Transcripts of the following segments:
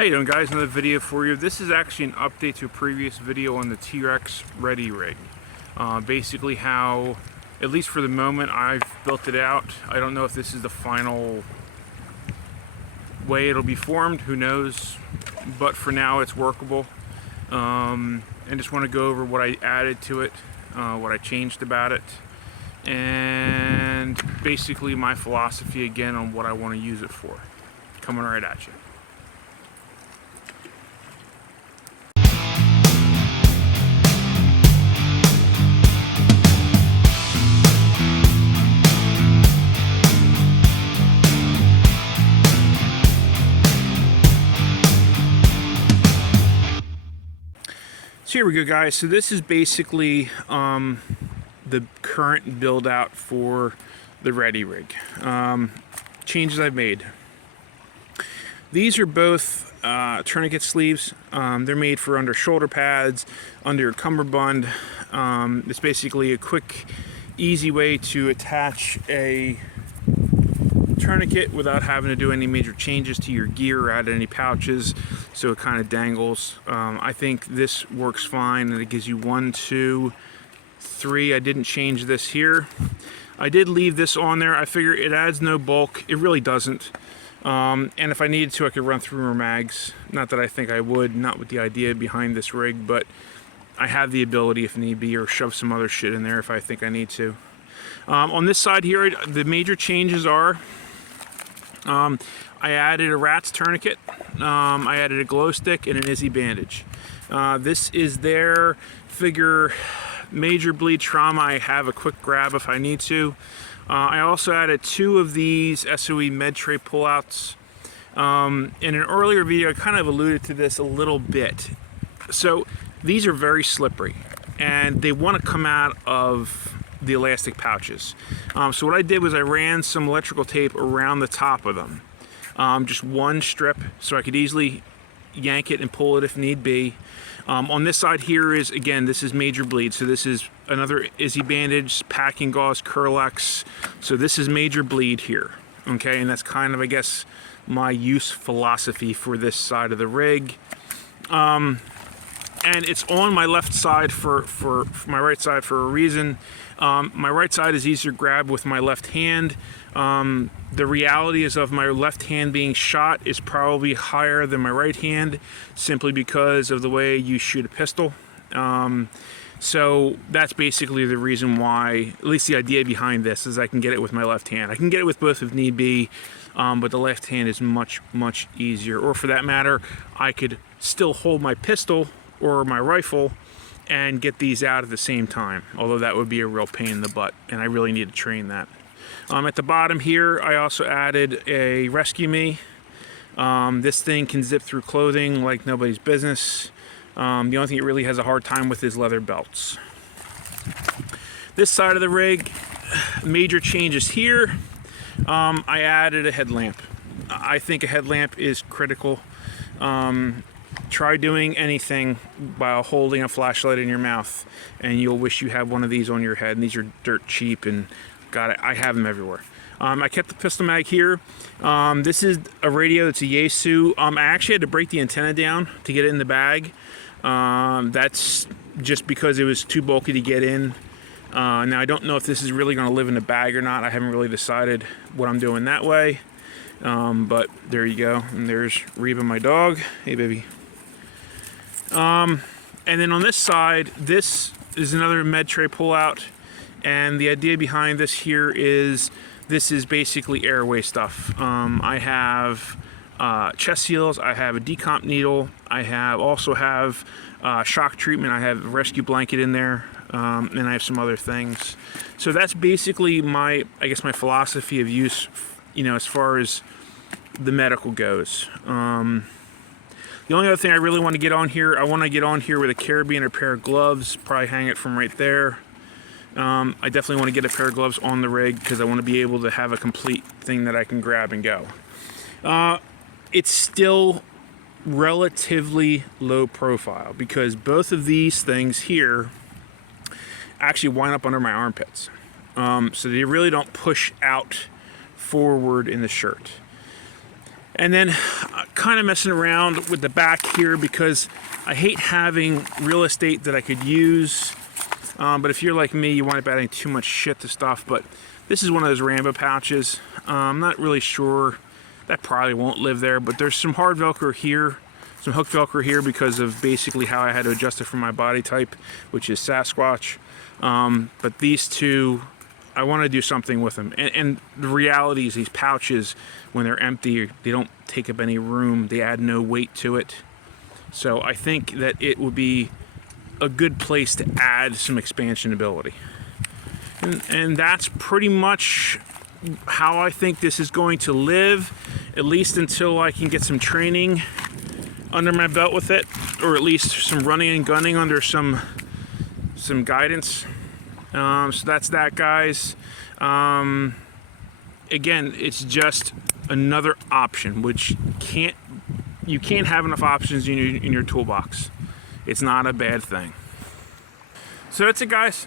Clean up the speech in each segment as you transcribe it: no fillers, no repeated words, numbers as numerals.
How you doing, guys? Another video for you. This is actually an update to a previous video on the T-Rex Ready rig. Basically how, at least for the moment, I've built it out. I don't know if this is the final way it'll be formed, who knows, but for now it's workable. And just want to go over what I added to it, what I changed about it, and basically my philosophy again on what I want to use it for. Coming right at you. So here we go, guys. So this is basically the current build out for the Ready rig. Changes I've made. These are both tourniquet sleeves. They're made for under shoulder pads, under your cummerbund. It's basically a quick, easy way to attach a tourniquet without having to do any major changes to your gear or add any pouches, so it kind of dangles. I think this works fine, and it gives you 1, 2, 3. I didn't change this here. I did leave this on there. I figure it adds no bulk. It really doesn't. And if I needed to, I could run through more mags. Not that I think I would, not with the idea behind this rig, but I have the ability if need be, or shove some other shit in there if I think I need to. On this side here, the major changes are I added a rat's tourniquet, I added a glow stick, and an Izzy bandage. This is their figure major bleed trauma. I have a quick grab if I need to. I also added 2 of these SOE med tray pullouts. In an earlier video, I kind of alluded to this a little bit. So these are very slippery, and they want to come out of the elastic pouches. So what I did was I ran some electrical tape around the top of them. Just one strip, so I could easily yank it and pull it if need be. On this side here is, again, this is major bleed. So this is another Izzy bandage, packing gauze, Curlex. So this is major bleed here, okay? And that's kind of, I guess, my use philosophy for this side of the rig. And it's on my left side for my right side for a reason. My right side is easier to grab with my left hand. The reality is of my left hand being shot is probably higher than my right hand, simply because of the way you shoot a pistol. So that's basically the reason why, at least the idea behind this, is I can get it with my left hand. I can get it with both if need be, but the left hand is much, much easier. Or for that matter, I could still hold my pistol or my rifle and get these out at the same time, although that would be a real pain in the butt, and I really need to train that. At the bottom here, I also added a Rescue Me. This thing can zip through clothing like nobody's business. The only thing it really has a hard time with is leather belts. This side of the rig, major changes here. I added a headlamp. I think a headlamp is critical. Try doing anything while holding a flashlight in your mouth, and you'll wish you had one of these on your head. And these are dirt cheap, and got it. I have them everywhere. I kept the pistol mag here. This is a radio that's a Yaesu. I actually had to break the antenna down to get it in the bag. That's just because it was too bulky to get in. Now I don't know if this is really going to live in the bag or not. I haven't really decided what I'm doing that way. But there you go. And there's Reba, my dog. Hey, baby. And then on this side, this is another med tray pullout. And the idea behind this here is, this is basically airway stuff. I have chest seals, I have a decomp needle, I also have shock treatment, I have a rescue blanket in there, and I have some other things. So that's basically my, I guess, my philosophy of use, you know, as far as the medical goes. The only other thing I really want to get on here, I want to get on here with a carabiner, a pair of gloves, probably hang it from right there. I definitely want to get a pair of gloves on the rig because I want to be able to have a complete thing that I can grab and go. It's still relatively low profile because both of these things here actually wind up under my armpits. So they really don't push out forward in the shirt. And then kind of messing around with the back here because I hate having real estate that I could use. But if you're like me, you wind up adding too much shit to stuff. But this is one of those Rambo pouches. I'm not really sure. That probably won't live there. But there's some hard Velcro here, some hook Velcro here because of basically how I had to adjust it for my body type, which is Sasquatch. But these two, I want to do something with them. And the reality is these pouches, when they're empty, they don't take up any room. They add no weight to it. So I think that it would be a good place to add some expansion ability. And that's pretty much how I think this is going to live, at least until I can get some training under my belt with it, or at least some running and gunning under some guidance. So that's that, guys. Again, it's just another option, which you can't have enough options in your toolbox. It's not a bad thing. So that's it, guys.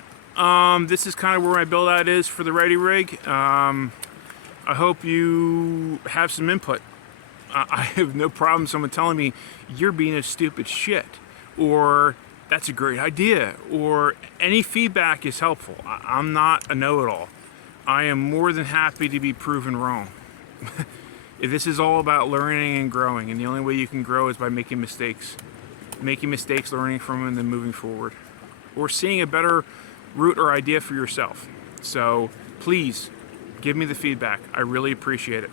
This is kind of where my build out is for the Ready Rig. I hope you have some input. I have no problem someone telling me you're being a stupid shit, or that's a great idea, or any feedback is helpful. I'm not a know-it-all. I am more than happy to be proven wrong. This is all about learning and growing, and the only way you can grow is by making mistakes. Making mistakes, learning from them, and then moving forward. Or seeing a better route or idea for yourself. So please, give me the feedback. I really appreciate it.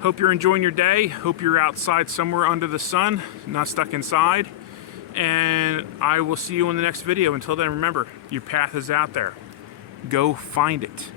Hope you're enjoying your day. Hope you're outside somewhere under the sun, not stuck inside. And I will see you in the next video. Until then, remember, your path is out there. Go find it.